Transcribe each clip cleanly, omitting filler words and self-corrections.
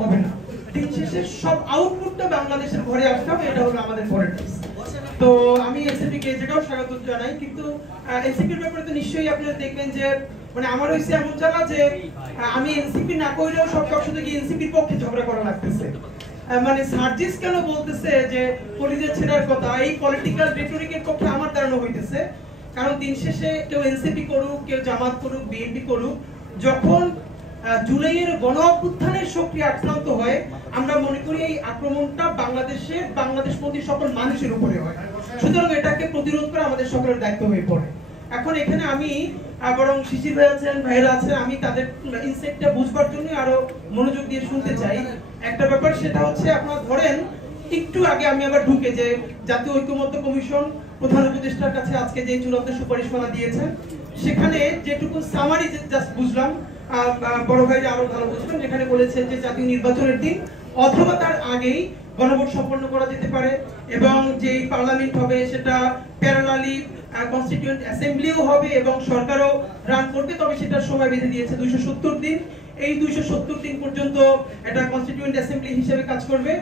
হবে না। দিন শেষে সব আউটপুটটা বাংলাদেশের ঘরে আসতে হবে, এটা হলো আমাদের পলিটিক্স। তো আমি এনসিপি কে যেটাও স্বাগত জানাই, কিন্তু এনসিপির ব্যাপারে তো নিশ্চয়ই আপনারা দেখবেন যে মানে আমার হইছে এমন জানা যে আমি এনসিপি না কইলেও সব শুধু কি এনসিপির পক্ষে ঝগড়া করা লাগতেছে। মানে সার্জিস কেন বলতেছে যে কলিজা ছেড়ার কথা, এই পলিটিক্যাল রেটরিকের পক্ষে আমার ধারণা হইতেছে। কারণ দিন শেষে কেউ এনসিপি করুক, কেউ জামাত করুক, বিএনপি করুক, যখন জুলাইয়ের গণ অভ্যুত্থানের শক্তি আক্রান্ত হয়, আমরা মনে করি এই আক্রমণটা বাংলাদেশপন্থী সকল মানুষের উপরে হয়। সুতরাং এটাকে প্রতিরোধ করা আমাদের সকলের দায়িত্ব হয়ে পড়ে। এখন এখানে আমি বরং শিশির ভাই আছেন, ভাইরা আছেন, আমি তাদের ইনসেক্টটা বুঝবার জন্য আরো মনোযোগ দিয়ে শুনতে চাই। একটা ব্যাপার সেটা হচ্ছে, আপনারা ধরেন একটু আগে আমি আবার ঢুকে যে জাতীয় ঐক্যমত্য কমিশন প্রধান উপদেষ্টার কাছে আজকে যে চূড়ান্ত সুপারিশমালা দিয়েছেন, সেখানে যেটুকু সামারি জাস্ট বুঝলাম, বড় ভাইরা আরো ভালো বুঝবেন, যেখানে বলেছেন যে জাতীয় নির্বাচনের দিন অথবা তার আগেই গণভোট সম্পন্ন করা যেতে পারে, এবং যে পার্লামেন্ট হবে সেটা প্যারালালি কনস্টিটিউয়েন্ট অ্যাসেম্বলিও হবে এবং সরকারও রান করবে, তবে সেটার সময় বেঁধে দিয়েছে 270 দিন। এই 270 দিন পর্যন্ত এটা কনস্টিটিউয়েন্ট অ্যাসেম্বলি হিসেবে কাজ করবে,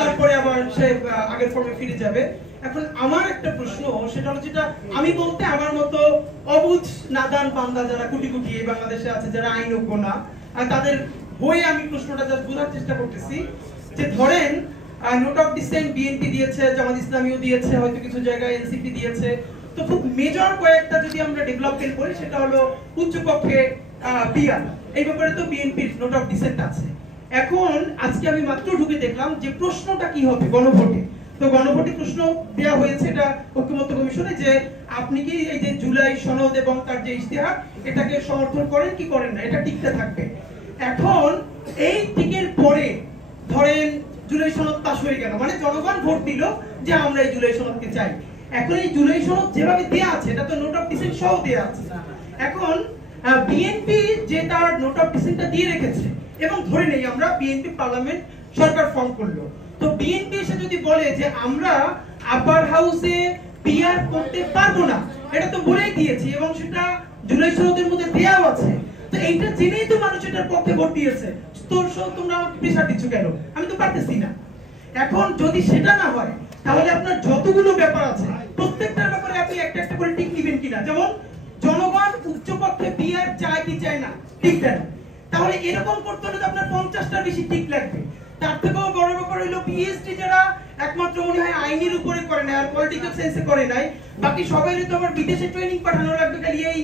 তারপরে আবার সে আগের ফর্মে ফিরে যাবে। এখন আমার একটা প্রশ্ন, সেটা হলো যেটা আমি বলতে আমার মতো অবুঝ নাদান বান্দা যারা কোটি কোটি এই বাংলাদেশে আছে, যারা আইনজ্ঞ না, আর তাদের হয়ে আমি প্রশ্নটা জাস্ট বোঝার চেষ্টা করতেছি যে ধরেন নোট অফ ডিসেন্ট বিএনপি দিয়েছে, জামাত ইসলামীও দিয়েছে, হয়তো কিছু জায়গায় এনসিপি দিয়েছে, তো খুব মেজর কয়েকটা যদি আমরা ডেভেলপমেন্ট করি সেটা হলো উচ্চকক্ষে পিআর, এই ব্যাপারে তো বিএনপির নোট অফ ডিসেন্ট আছে। এখন আজকে আমি মাত্র ঢুকে দেখলাম যে প্রশ্নটা কি হবে গণভোটে। তো গণভোটে প্রশ্ন দেওয়া হয়েছে এটা ঐক্যমত্য কমিশনে যে আপনি কি এই যে জুলাই সনদ এবং তার যে ইশতেহার এটাকে সমর্থন করেন কি করেন না, এটা টিকতে থাকবে। এখন এই টিকের পরে ধরেন জুলাই সনদ পাস হয়ে গেল, মানে জনগণ ভোট দিল যে আমরা এই জুলাই সনদকে চাই। এখন এই জুলাই সনদ যেভাবে দেয়া আছে এটা তো নোট অফ ডিসেন্ট সহ দেয়া আছে। এখন বিএনপি যে তার নোট অফ ডিসেন্টটা দিয়ে রেখেছে, এবং ধরে নেই আমরা বিএনপি পার্লামেন্ট সরকার ফর্ম করলো, তো বিএনপি এসে যদি বলে যে আমরা আপার হাউসে পিআর করতে পারবো না, এটা তো বলেই দিয়েছি এবং সেটা জুলাই সনদের মধ্যে দেয়াও আছে, তো এইটা জেনেই তো মানুষ এটার পক্ষে ভোট দিয়েছে। তোমরা আমাকে প্রেসার দিচ্ছ কেন? আমি তো পারতেছি না। এখন যদি সেটা না হয় তাহলে আপনার যতগুলো ব্যাপার আছে প্রত্যেকটার ব্যাপারে আপনি একটা একটা করে টিক দিবেন কিনা। যেমন জনগণ উচ্চপক্ষে পিআর চায় কি চায় না, টিক দেন। তাহলে এরকম করতে হলে আপনার 50টার বেশি টিক লাগবে। তার থেকেও বড় ব্যাপার হলো পিএইচডি যারা একমাত্র মনে হয় আইনের উপরে করে না আর পলিটিক্যাল সেন্সে করে নাই, বাকি সবাই তো আবার বিদেশে ট্রেনিং পাঠানো লাগবে খালি এই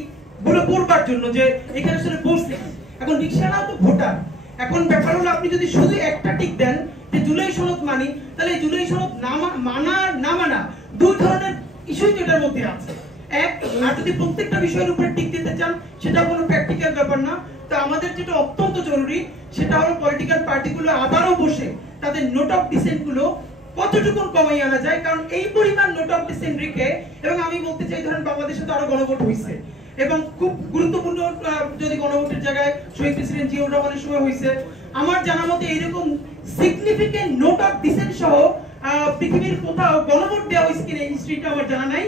গুলো করবার জন্য যে এখানে আসলে বলছে। এখন রিকশারাও তো ভোটার। এখন ব্যাপার হলো আপনি যদি শুধু একটা টিক দেন যে জুলাই সনদ মানি, তাহলে জুলাই সনদ মানা না মানা দুই ধরনের ইস্যুই তো এটার মধ্যে আছে। এক, আর যদি প্রত্যেকটা বিষয়ের উপরে টিক দিতে চান সেটা কোনো প্র্যাকটিক্যাল ব্যাপার না। তো আমাদের যেটা অত্যন্ত জরুরি সেটা হলো পলিটিক্যাল পার্টিগুলো আবারও বসে তাদের নোট অফ ডিসেন্ট গুলো কতটুকু কমাই আনা যায়, কারণ এই পরিমাণ নোট অফ ডিসেন্ট রেখে, এবং আমি বলতে চাই ধরেন বাংলাদেশে তো আরো গণভোট হয়েছে এবং খুব গুরুত্বপূর্ণ যদি গণভোটের জায়গায় শহীদ প্রেসিডেন্ট জিয়াউর রহমানের সময় হয়েছে, আমার জানা মতে এইরকম সিগনিফিকেন্ট নোট অফ ডিসেন্ট সহ পৃথিবীর কোথাও গণভোট দেওয়া হয়েছে কিনা হিস্ট্রিটা আমার জানা নাই।